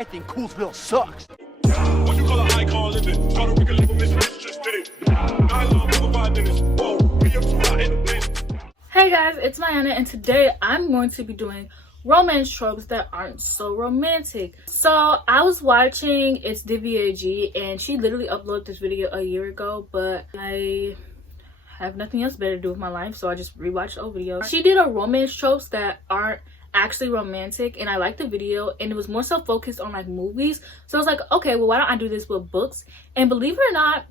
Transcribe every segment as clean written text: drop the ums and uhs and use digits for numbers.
I think Coolsville sucks. What you call an icon living? Puerto Rican live Miss Rich just did it. 9 love for 5 minutes. Whoa, we up too hot in the place. Hey guys, it's Mayana, and today I'm going to be doing romance tropes that aren't so romantic. So I was watching It's Divya G, and she literally uploaded this video a year ago, but I have nothing else better to do with my life, so I just rewatched the old video. She did a romance tropes that aren't actually romantic, and I liked the video, and it was more so focused on like movies. So I was like, okay, well, why don't I do this with books? And believe it or not,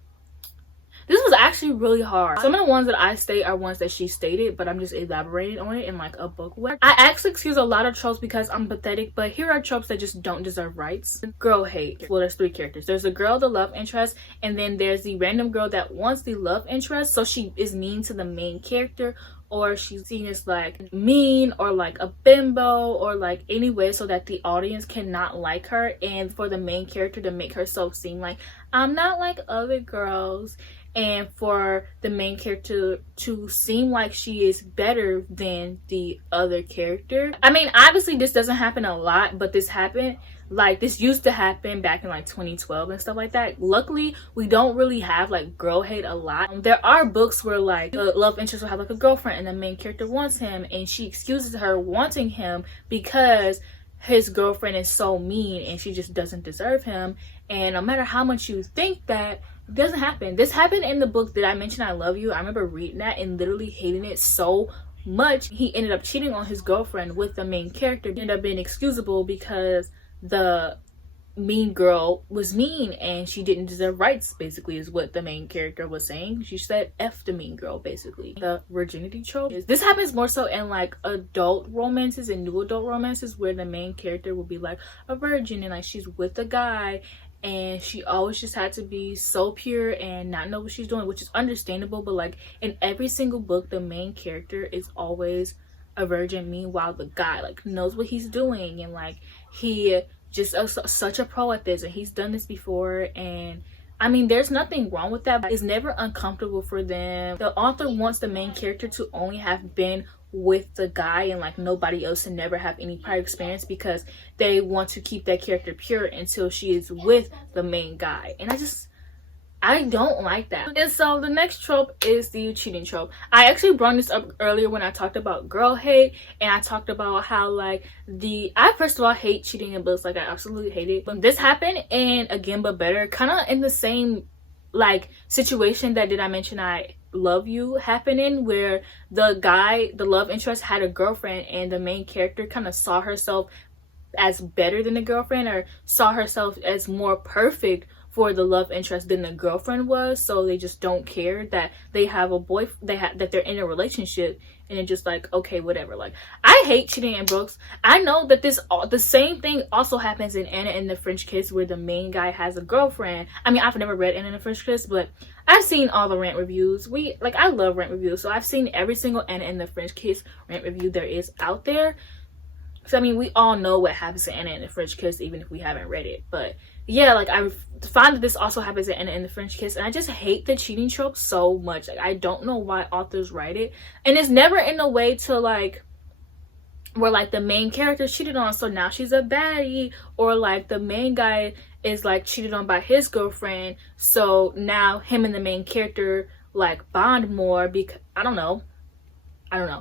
this was actually really hard. Some of the ones that I state are ones that she stated, but I'm just elaborating on it in like a book way. I actually excuse a lot of tropes because I'm pathetic, but here are tropes that just don't deserve rights. Girl hate. Well, there's 3 characters. There's the girl, the love interest, and then there's the random girl that wants the love interest, so she is mean to the main character, or she's seen as like mean or like a bimbo or like any way so that the audience cannot like her, and for the main character to make herself seem like I'm not like other girls, and for the main character to seem like she is better than the other character. I mean, obviously this doesn't happen a lot, but this happened. Like, this used to happen back in like 2012 and stuff like that. Luckily, we don't really have like girl hate a lot. There are books where like the love interest will have like a girlfriend and the main character wants him, and she excuses her wanting him because his girlfriend is so mean and she just doesn't deserve him. And no matter how much you think that, it doesn't happen. This happened in the book that I mentioned, I Love You. I remember reading that and literally hating it so much. He ended up cheating on his girlfriend with the main character. It ended up being excusable because the mean girl was mean and she didn't deserve rights, basically, is what the main character was saying. She said F the mean girl, basically. The virginity trope. This happens more so in like adult romances and new adult romances, where the main character will be like a virgin and like she's with a guy and she always just had to be so pure and not know what she's doing, which is understandable. But like in every single book, the main character is always a virgin, meanwhile the guy like knows what he's doing, and like he just such a pro at this, and he's done this before. And I mean, there's nothing wrong with that, but it's never uncomfortable for them. The author wants the main character to only have been with the guy and like nobody else, and never have any prior experience, because they want to keep that character pure until she is with the main guy. And I don't like that. And so the next trope is the cheating trope. I actually brought this up earlier when I talked about girl hate, and I talked about how like I first of all hate cheating in books. Like, I absolutely hate it. But this happened in Again But Better, kind of in the same like situation that Did I Mention I Love You happening, where the guy, the love interest, had a girlfriend, and the main character kind of saw herself as better than the girlfriend, or saw herself as more perfect for the love interest than the girlfriend was. So they just don't care that they have a that they're in a relationship, and it's just like, okay, whatever. Like, I hate cheating in books. I know that the same thing also happens in Anna and the French Kiss, where the main guy has a girlfriend. I mean, I've never read Anna and the French Kiss, but I've seen all the rant reviews. I love rant reviews, so I've seen every single Anna and the French Kiss rant review there is out there. So I mean, we all know what happens to Anna and the French Kiss, even if we haven't read it. But yeah, like, I find that this also happens to Anna and the French Kiss, and I just hate the cheating trope so much. Like, I don't know why authors write it, and it's never in a way to like where like the main character cheated on, so now she's a baddie, or like the main guy is like cheated on by his girlfriend, so now him and the main character like bond more. Because I don't know,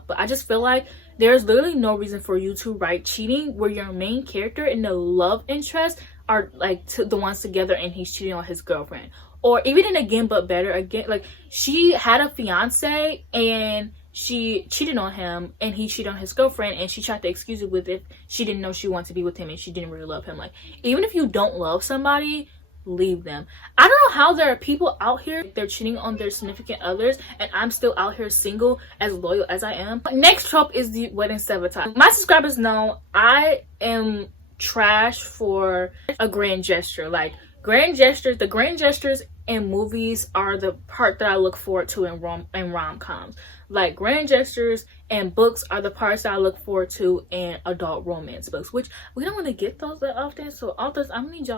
but I just feel like there's literally no reason for you to write cheating where your main character and the love interest are like the ones together and he's cheating on his girlfriend. Or even in Again But Better, again, like, she had a fiance and she cheated on him, and he cheated on his girlfriend, and she tried to excuse it with it. She didn't know she wanted to be with him and she didn't really love him. Like, even if you don't love somebody, leave them. I don't know how there are people out here, they're cheating on their significant others, and I'm still out here single, as loyal as I am. Next trope is the wedding sabotage. My subscribers know I am trash for a grand gesture. Like, the grand gestures in movies are the part that I look forward to in rom-coms. Like, grand gestures and books are the parts that I look forward to in adult romance books, which we don't want to get those that often. So authors, I'm gonna need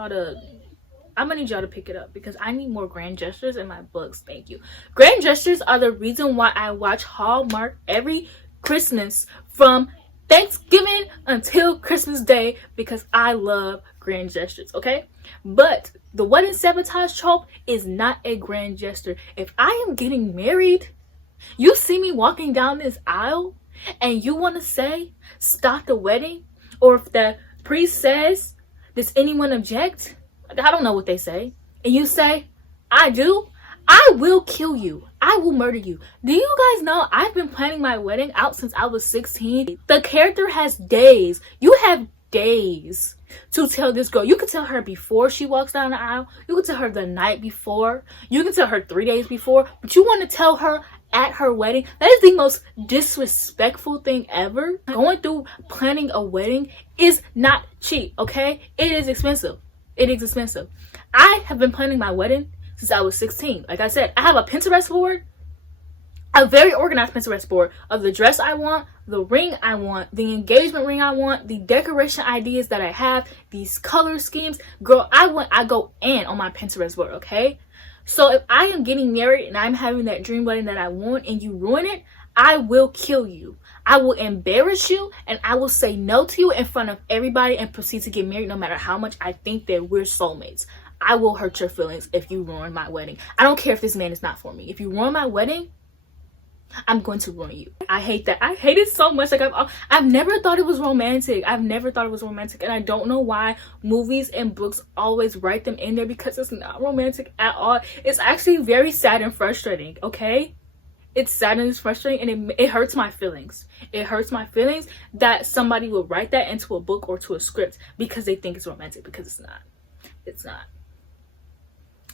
y'all to pick it up, because I need more grand gestures in my books. Thank you. Grand gestures are the reason why I watch Hallmark every Christmas from Thanksgiving until Christmas Day because I love grand gestures, okay? But the wedding sabotage trope is not a grand gesture. If I am getting married, you see me walking down this aisle and you want to say, stop the wedding, or if the priest says, does anyone object? I don't know what they say. And you say, I do. I will kill you. I will murder you. Do you guys know I've been planning my wedding out since I was 16? The character has days. You have days to tell this girl. You can tell her before she walks down the aisle. You can tell her the night before. You can tell her 3 days before. But you want to tell her at her wedding? That is the most disrespectful thing ever. Going through planning a wedding is not cheap, okay? It is expensive. It is expensive. I have been planning my wedding since I was 16. Like I said, I have a Pinterest board, a very organized Pinterest board of the dress I want, the ring I want, the engagement ring I want, the decoration ideas that I have, these color schemes. Girl, I go in on my Pinterest board, okay? So if I am getting married and I'm having that dream wedding that I want and you ruin it, I will kill you. I will embarrass you and I will say no to you in front of everybody and proceed to get married no matter how much I think that we're soulmates. I will hurt your feelings if you ruin my wedding. I don't care if this man is not for me. If you ruin my wedding, I'm going to ruin you. I hate that. I hate it so much. Like I've never thought it was romantic. I've never thought it was romantic. And I don't know why movies and books always write them in there, because it's not romantic at all. It's actually very sad and frustrating, okay? It's sad and it's frustrating, and it hurts my feelings. It hurts my feelings that somebody will write that into a book or to a script because they think it's romantic, because it's not. It's not.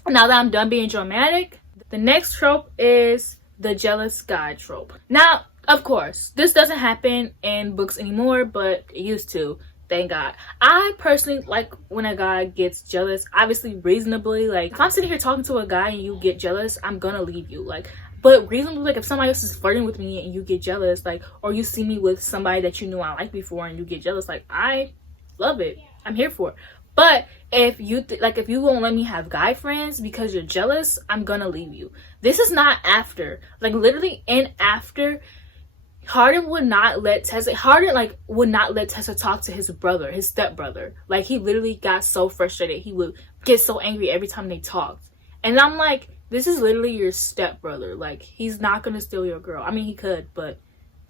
Now that I'm done being dramatic, the next trope is the jealous guy trope. Now, of course, this doesn't happen in books anymore, but it used to. Thank God. I personally like when a guy gets jealous, obviously reasonably. Like, if I'm sitting here talking to a guy and you get jealous, I'm gonna leave you. Like, but reasonably, like if somebody else is flirting with me and you get jealous, like, or you see me with somebody that you knew I liked before and you get jealous, like, I love it. I'm here for it. But if you if you won't let me have guy friends because you're jealous, I'm gonna leave you. This is not after. Like, literally in after, Harden would not let Tessa talk to his brother, his stepbrother. Like, he literally got so frustrated. He would get so angry every time they talked. And I'm like, this is literally your stepbrother. Like, he's not gonna steal your girl. I mean, he could, but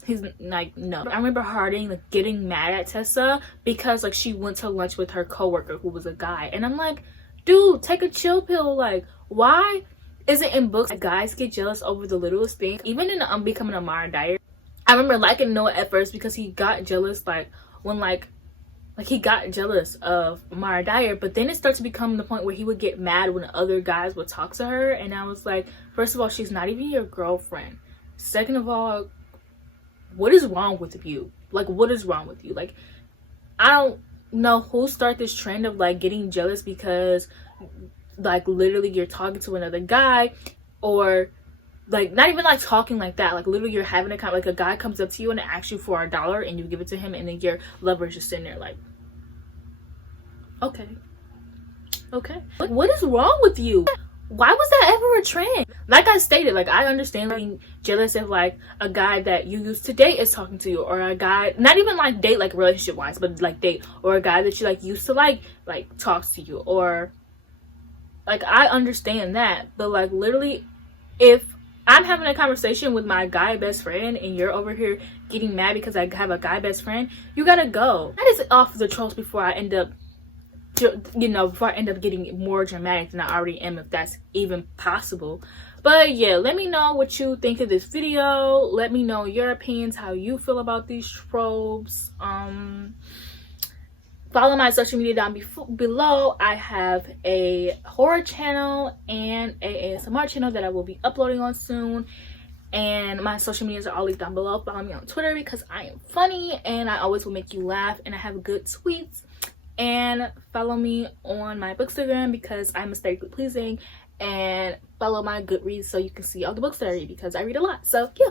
he's like, no. I remember Harding like getting mad at Tessa because like she went to lunch with her coworker who was a guy, and I'm like, dude, take a chill pill. Like, why is it in books that guys get jealous over the littlest thing? Even in Becoming a Mara Dyer, I remember liking Noah at first because he got jealous like when like he got jealous of Mara Dyer, but then it started to become the point where he would get mad when other guys would talk to her, and I was like, first of all, she's not even your girlfriend. Second of all, what is wrong with you? Like, what is wrong with you? Like, I don't know who started this trend of like getting jealous because like literally you're talking to another guy, or like not even like talking like that, like literally you're having a like a guy comes up to you and asks you for $1 and you give it to him, and then your lover is just sitting there like, okay, like, what is wrong with you? Why was that ever a trend? Like I stated, like I understand being jealous if like a guy that you used to date is talking to you, or a guy, not even like date like relationship wise, but like date, or a guy that you like used to like talks to you, or like I understand that. But like literally, if I'm having a conversation with my guy best friend and you're over here getting mad because I have a guy best friend, you gotta go. That is off the tropes before I end up, you know, before I end up getting more dramatic than I already am, if that's even possible. But yeah, let me know what you think of this video. Let me know your opinions, how you feel about these tropes. Follow my social media down below. I have a horror channel and a ASMR channel that I will be uploading on soon, and my social medias are all linked down below. Follow me on Twitter because I am funny and I always will make you laugh, and I have good tweets. And follow me on my Bookstagram because I'm aesthetically pleasing, and follow my Goodreads so you can see all the books that I read because I read a lot. So yeah.